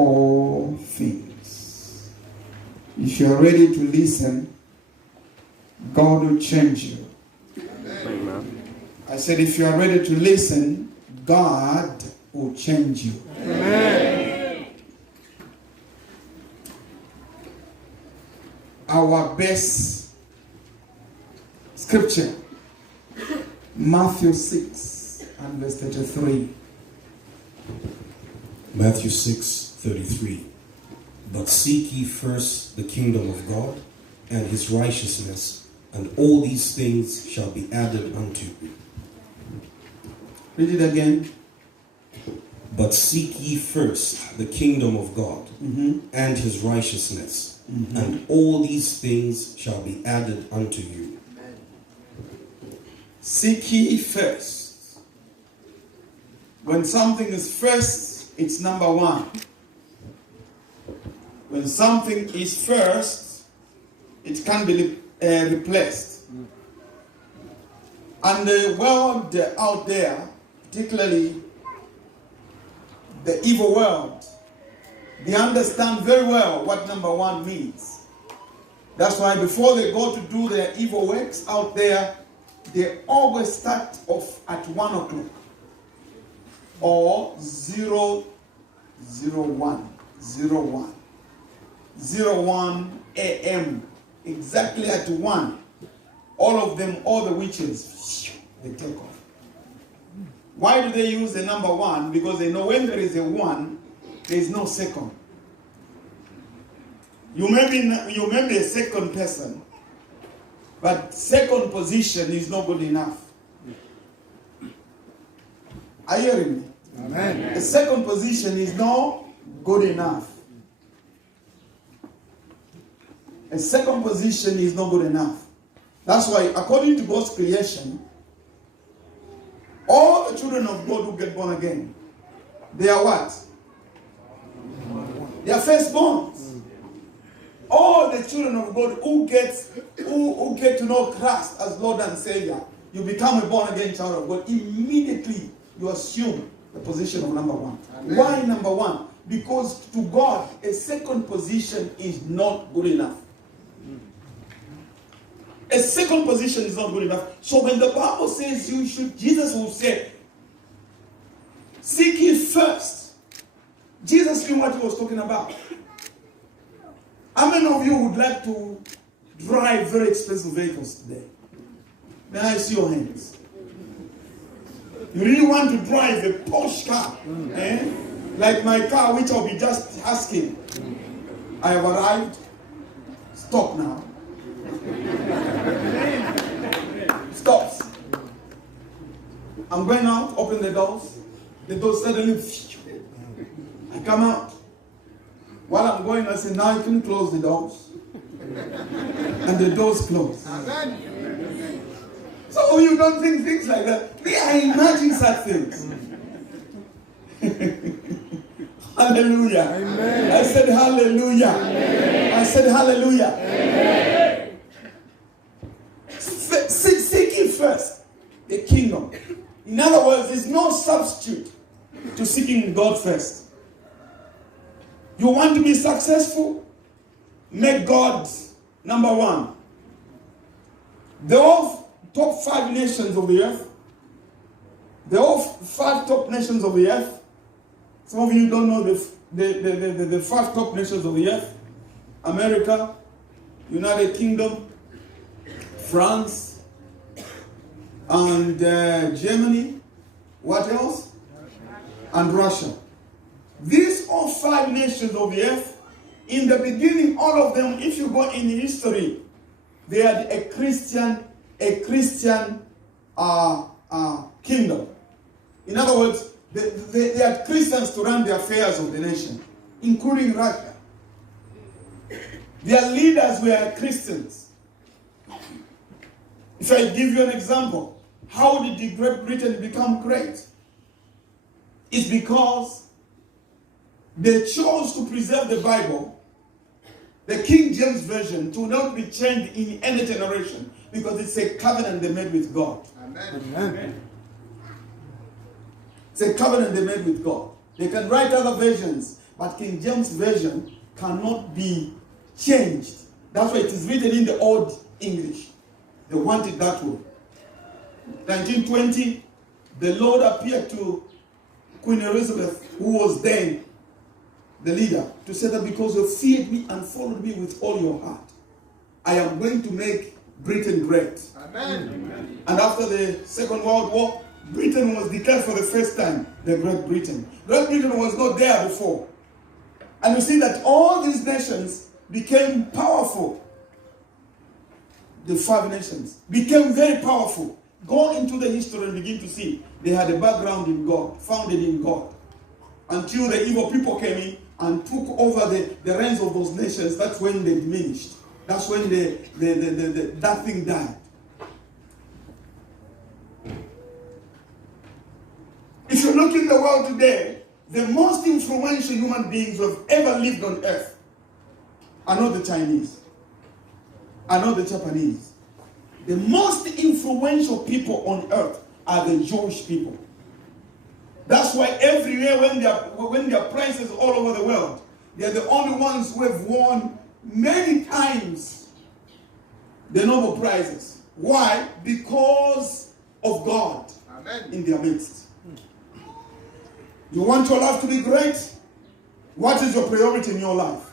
all things. If you are ready to listen, God will change you. Amen. I said, if you are ready to listen, God will change you. Amen. Our best scripture, Matthew 6 and verse 33. Matthew 6:33. But seek ye first the kingdom of God and his righteousness, and all these things shall be added unto you. Read it again. But seek ye first the kingdom of God and his righteousness, and all these things shall be added unto you. Seek ye first. When something is first, it's number one. When something is first, it can be replaced. And the world out there, particularly the evil world, they understand very well what number one means. That's why before they go to do their evil works out there, they always start off at 1 o'clock or 01 a.m. exactly at 1. All of them, all the witches, they take off. Why do they use the number 1? Because they know when there is a 1, there is no second. You may be a second person, but second position is not good enough. Are you hearing me? Amen. The second position is not good enough. A second position is not good enough. That's why, according to God's creation, all the children of God who get born again, they are what? They are firstborns. All the children of God who get to know Christ as Lord and Savior, you become a born again child of God, immediately you assume the position of number 1. Amen. Why number 1? Because to God, a second position is not good enough. A second position is not good enough. So when the Bible says you should, Jesus will say, seek ye first. Jesus knew what he was talking about. How many of you would like to drive very expensive vehicles today? May I see your hands? You really want to drive a Porsche car? Like my car, which I'll be just asking. I have arrived. Stop now. Stops. I'm going out, open the doors. The doors suddenly, I come out. While I'm going, I say, now you can close the doors. And the doors close. So you don't think things like that. Me, I imagine such things. Hallelujah. Amen. I said hallelujah. Amen. I said hallelujah. Amen. Seek ye first the kingdom. In other words, there's no substitute to seeking God first. You want to be successful? Make God number 1. The whole top 5 nations of the earth, the whole 5 top nations of the earth. Some of you don't know the 5 top nations of the earth: America, United Kingdom, France, and Germany. What else? And Russia. These all 5 nations of the earth, in the beginning, all of them, if you go in history, they had a Christian kingdom. In other words, they had Christians to run the affairs of the nation, including Russia. Their leaders were Christians. If I give you an example, how did the Great Britain become great? It's because they chose to preserve the Bible, the King James Version, to not be changed in any generation, because it's a covenant they made with God. Amen. Amen. It's a covenant they made with God. They can write other versions, but King James Version cannot be changed. That's why it is written in the Old English. They want it that way. 1920, the Lord appeared to Queen Elizabeth, who was then the leader, to say that because you feared me and followed me with all your heart, I am going to make Britain great. Amen. And after the Second World War, Britain was declared for the first time the Great Britain. Great Britain was not there before. And you see that all these nations became powerful. The 5 nations became very powerful. Go into the history and begin to see they had a background in God, founded in God. Until the evil people came in and took over the reins of those nations. That's when they diminished. That's when that thing died. If you look in the world today, the most influential human beings who have ever lived on earth are not the Chinese, are not the Japanese. The most influential people on earth are the Jewish people. That's why everywhere when there are princes all over the world, they are the only ones who have won many times the Nobel Prizes. Why? Because of God. Amen. In their midst. You want your life to be great? What is your priority in your life?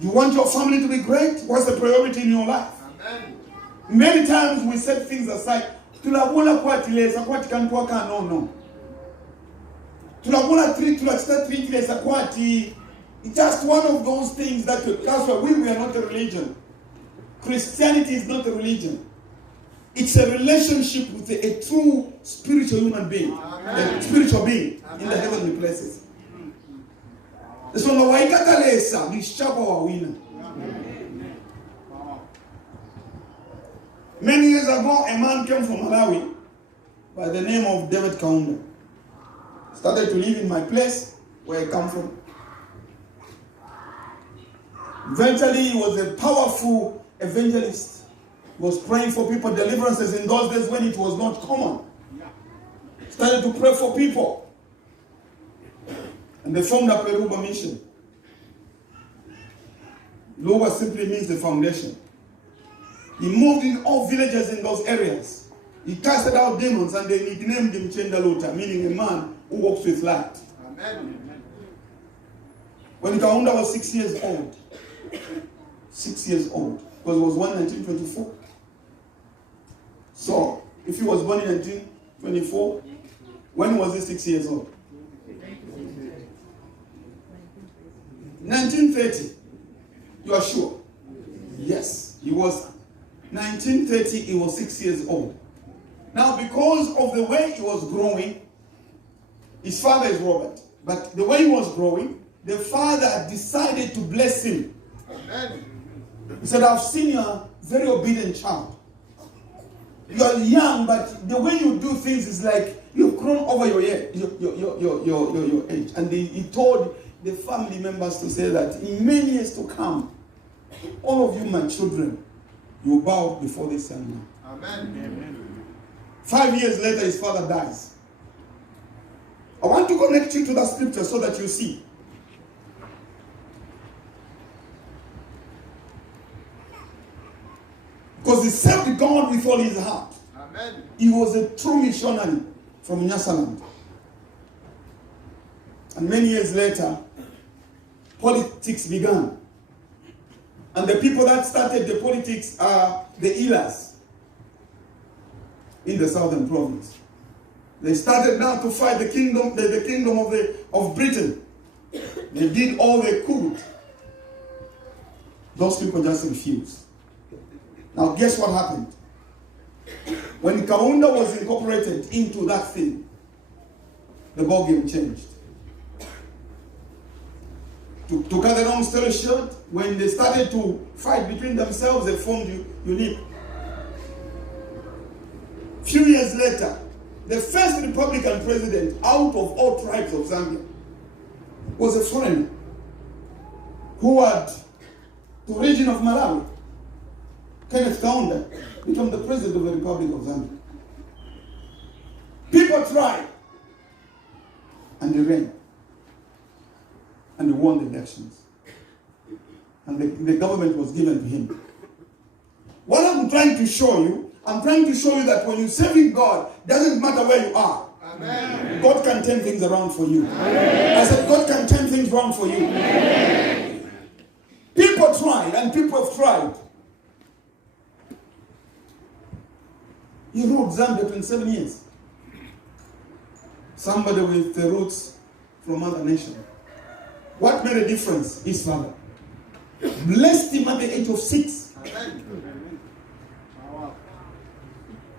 You want your family to be great? What's the priority in your life? Amen. Many times we set things aside. Tulabula kwatileza kwatikantuaka no. Tulabula treatileza kwati. It's just one of those things that's why we are not a religion. Christianity is not a religion. It's a relationship with a true spiritual human being. Amen. A spiritual being. Amen. In the heavenly places. So the waikakalesa bishapa wa wina. Many years ago, a man came from Malawi by the name of David Kaunda. Started to live in my place where I come from. Eventually, he was a powerful evangelist. He was praying for people, deliverances in those days when it was not common. Started to pray for people. And they formed up a Luba mission. Luba simply means the foundation. He moved in all villages in those areas. He casted out demons and they nicknamed him Chendalota, meaning a man who walks with light. Amen. When Kaunda was 6 years old, 6 years old, because he was born in 1924. So, if he was born in 1924, when was he 6 years old? 1930. You are sure? Yes, he was. 1930, he was 6 years old. Now, because of the way he was growing, his father is Robert, but the way he was growing, the father decided to bless him. Amen. He said, I've seen you a very obedient child. You are young, but the way you do things is like you've grown over your age. And he told the family members to say that in many years to come, all of you, my children, you bow before this young man. Amen. 5 years later, his father dies. I want to connect you to that scripture so that you see. Because he served God with all his heart. Amen. He was a true missionary from Nyasaland. And many years later, politics began. And the people that started the politics are the Ilas in the southern province. They started now to fight the kingdom, the kingdom of Britain. They did all they could. Those people just refused. Now guess what happened? When Kaunda was incorporated into that thing, the ballgame changed. To cut the long story short, when they started to fight between themselves, they formed UNIP. Few years later, the first Republican president out of all tribes of Zambia was a foreigner who had the origin of Malawi. Kenneth Kaunda became the president of the Republic of Zambia. People tried, and they ran. and he won the elections. And the government was given to him. What I'm trying to show you, I'm trying to show you that when you're serving God, doesn't matter where you are. Amen. God can turn things around for you. Amen. I said, God can turn things around for you. Amen. People tried, and people have tried. He ruled Zambia 27 years. Somebody with the roots from another nation. What made a difference? His father. Blessed him at the age of 6. Amen.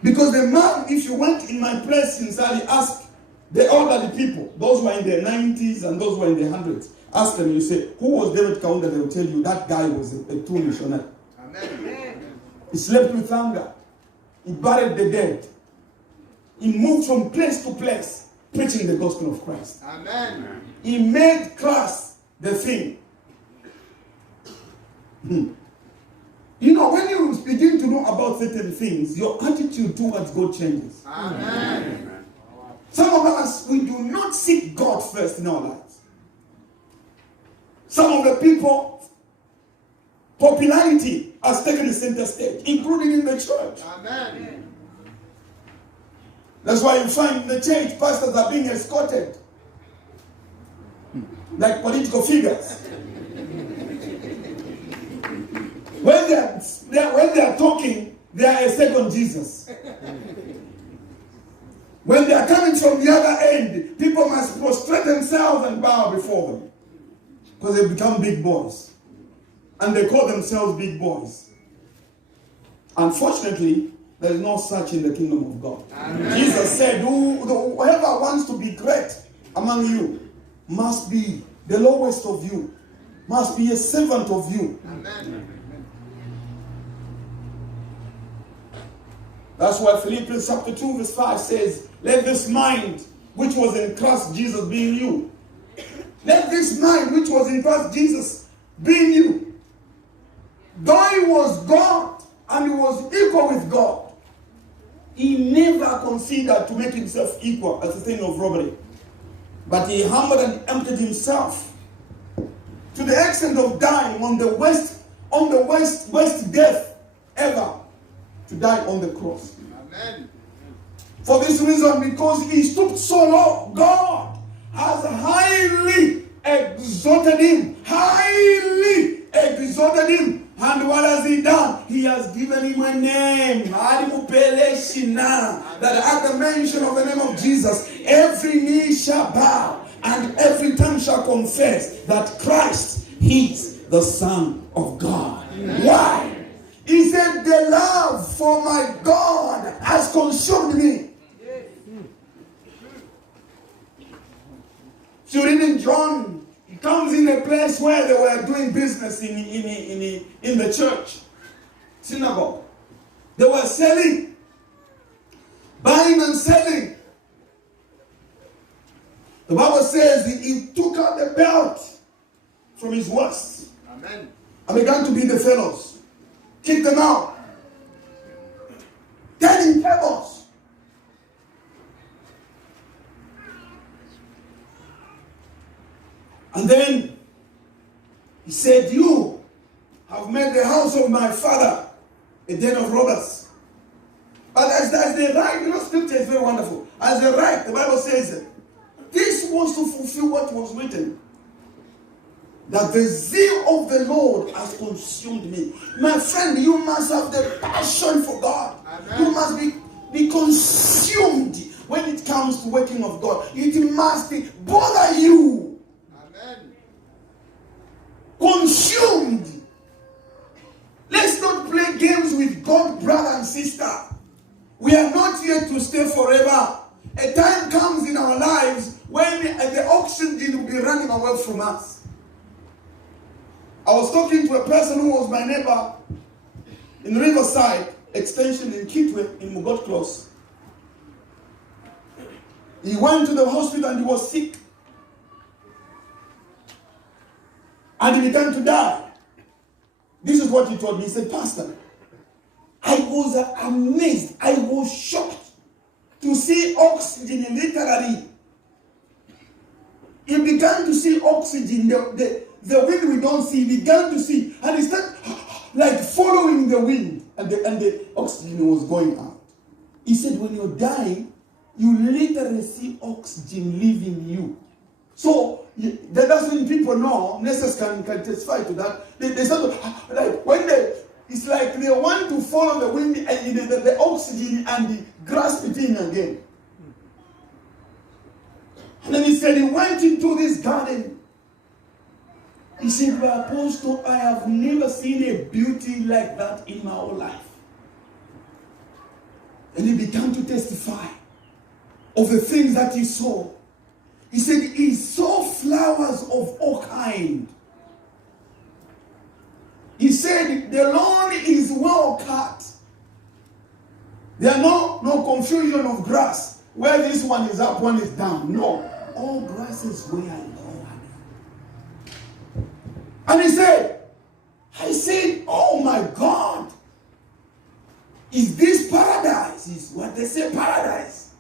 Because the man, if you went in my place in Sali, ask the elderly people, those who are in their 90s and those who are in their 100s, ask them, you say, who was David Kaunda? They will tell you that guy was a true missionary. Amen. He slept with hunger. He buried the dead. He moved from place to place, preaching the gospel of Christ. Amen. He made class the thing. You know, when you begin to know about certain things, your attitude towards God changes. Amen. Some of us, we do not seek God first in our lives. Some of the people, popularity has taken the center stage, including in the church. Amen. That's why you find in the church, pastors are being escorted like political figures. When they are talking, they are a second Jesus. When they are coming from the other end, people must prostrate themselves and bow before them. Because they become big boys. And they call themselves big boys. Unfortunately, there is no such in the kingdom of God. Amen. Jesus said, whoever wants to be great among you must be the lowest of you, must be a servant of you. Amen. That's why Philippians chapter 2 verse 5 says, let this mind which was in Christ Jesus be in you. Let this mind which was in Christ Jesus be in you. Though he was God and he was equal with God, he never considered to make himself equal as a thing of robbery. But he humbled and emptied himself to the extent of dying on the worst death ever, to die on the cross. Amen. For this reason, because he stooped so low, God has highly exalted him. Highly exalted him. And what has he done? He has given him a name. That at the mention of the name of Jesus, every knee shall bow and every tongue shall confess that Christ is the Son of God. Amen. Why? He said, the love for my God has consumed me. If you read in John, he comes in a place where they were doing business in the church, synagogue. They were selling, buying and selling. The Bible says he took out the belt from his waist. Amen. And began to beat the fellows. Kick them out. Turning tables. And then he said, you have made the house of my father a den of robbers. But as they write, you know, scripture is very wonderful. As they write, the Bible says, this was to fulfill what was written. That the zeal of the Lord has consumed me. My friend, you must have the passion for God. Amen. You must be consumed when it comes to working of God. It must bother you. Amen. Consumed. Let's not play games with God, brother and sister. We are not here to stay forever. A time comes in our lives when the oxygen will be running away from us. I was talking to a person who was my neighbor in Riverside Extension in Kitwe in Mugot Close. He went to the hospital and he was sick. And he began to die. This is what he told me. He said, Pastor, I was amazed. I was shocked to see oxygen literally he began to see oxygen, the wind we don't see, he began to see, and he started like following the wind, and the oxygen was going out. He said, when you're dying, you literally see oxygen leaving you. So that doesn't people know, Nessus can testify to that. They start to, like, when it's like they want to follow the wind and the oxygen and grasp it in again. And then he said he went into this garden. He said, "My apostle, I have never seen a beauty like that in my whole life." And he began to testify of the things that he saw. He said he saw flowers of all kinds. He said the lawn is well cut. There are no confusion of grass. Where this one is up, one is down. No. All grasses were lowered. And he said, I said, oh my God. Is this paradise? Is what they say paradise.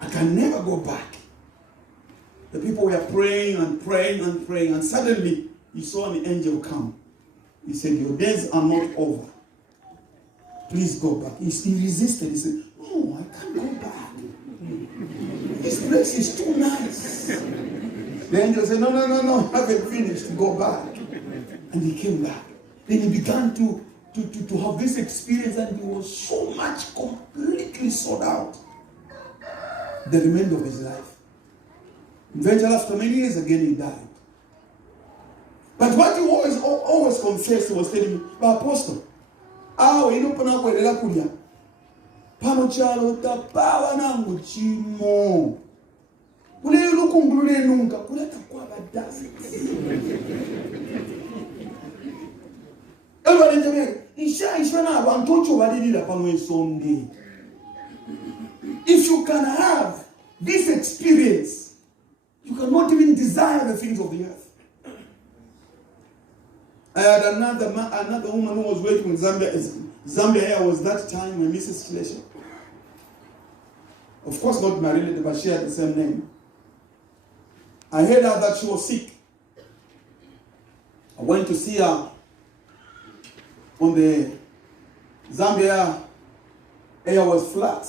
I can never go back. The people were praying and praying and praying. And suddenly, he saw an angel come. He said, your days are not over. Please go back. He resisted. He said, no, I can't go back. This place is too nice. The angel said, no, I haven't finished. Go back. And he came back. Then he began to have this experience, and he was so much completely sold out the remainder of his life. Eventually, after many years, again he died. But what he always confessed, he was telling me, Apostle, inopona kwelela kulya. Pano chalo tapawa nangu chimo. Kule lukungulule nunga, kule takwa badasi. Everybody njame, isha na abantocho badilila pano Sunday. If you can have this experience, you cannot even desire the things of the earth. I had another woman who was working in Zambia. Zambia was that time when Mrs. Fletcher. Of course, not my relative, but she had the same name. I heard her that she was sick. I went to see her on the Zambia air was flat.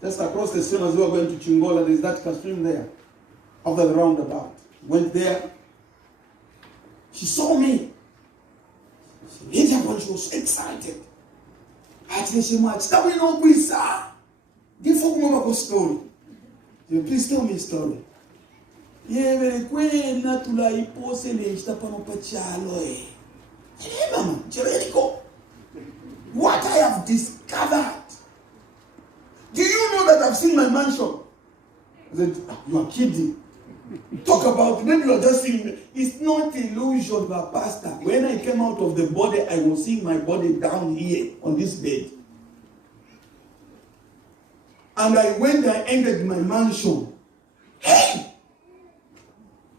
Just across the stream as we were going to Chingola, there's that stream there, after the roundabout. Went there. She saw me. She was so excited. I said, she much. That we know we saw. Give for me a story. Please tell me a story. Yeah, very queen, not to like posele, stapano pachalo. Hey, mama, Jericho. What I have discovered. Do you know that I've seen my mansion? I said, you are kidding. Talk about, maybe you're just seeing, it's not illusion, but pastor. When I came out of the body, I was seeing my body down here on this bed. And I went and entered my mansion. Hey!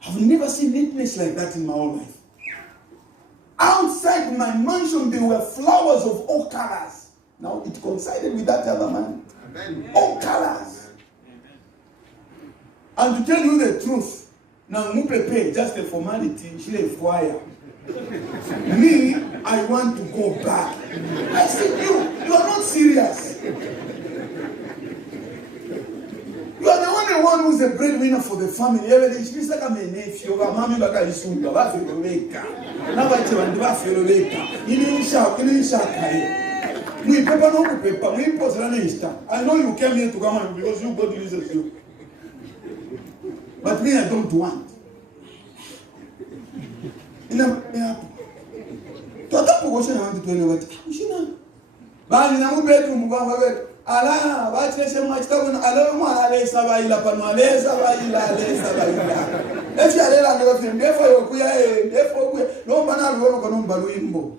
I've never seen neatness like that in my whole life. Outside my mansion, there were flowers of all colors. Now it coincided with that other man. Amen. All colors. And to tell you the truth, now you prepare just a formality, she a fire. Me, I want to go back. I said, you are not serious. You are the only one who's a breadwinner for the family. She's like a nephew, a mommy back at Sunga, Bafiloveka. Now I tell you, Bafiloveka. You didn't shout. We paper no paper, we post an I know you came here to come on because you God uses you. But me, I don't want. Bali na bedroom baba ala ba chese machita bona ala mo ala saba ila pano ala saba ila efi ala ndo fe ndefo yokuya ndefo ku no bana lo ko no balu imbo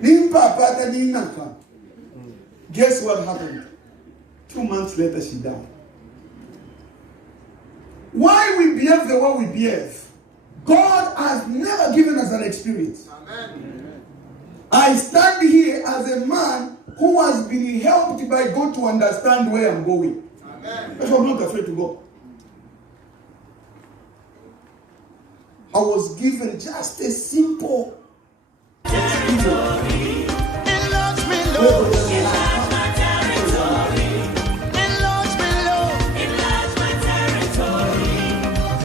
nimpa pata ninaka. Guess what happened? 2 months later she died. Why we behave the way we behave, God has never given us an experience. Amen. I stand here as a man who has been helped by God to understand where I'm going. Amen. That's why I'm not afraid to go. was given just a simple. He loves me, Lord.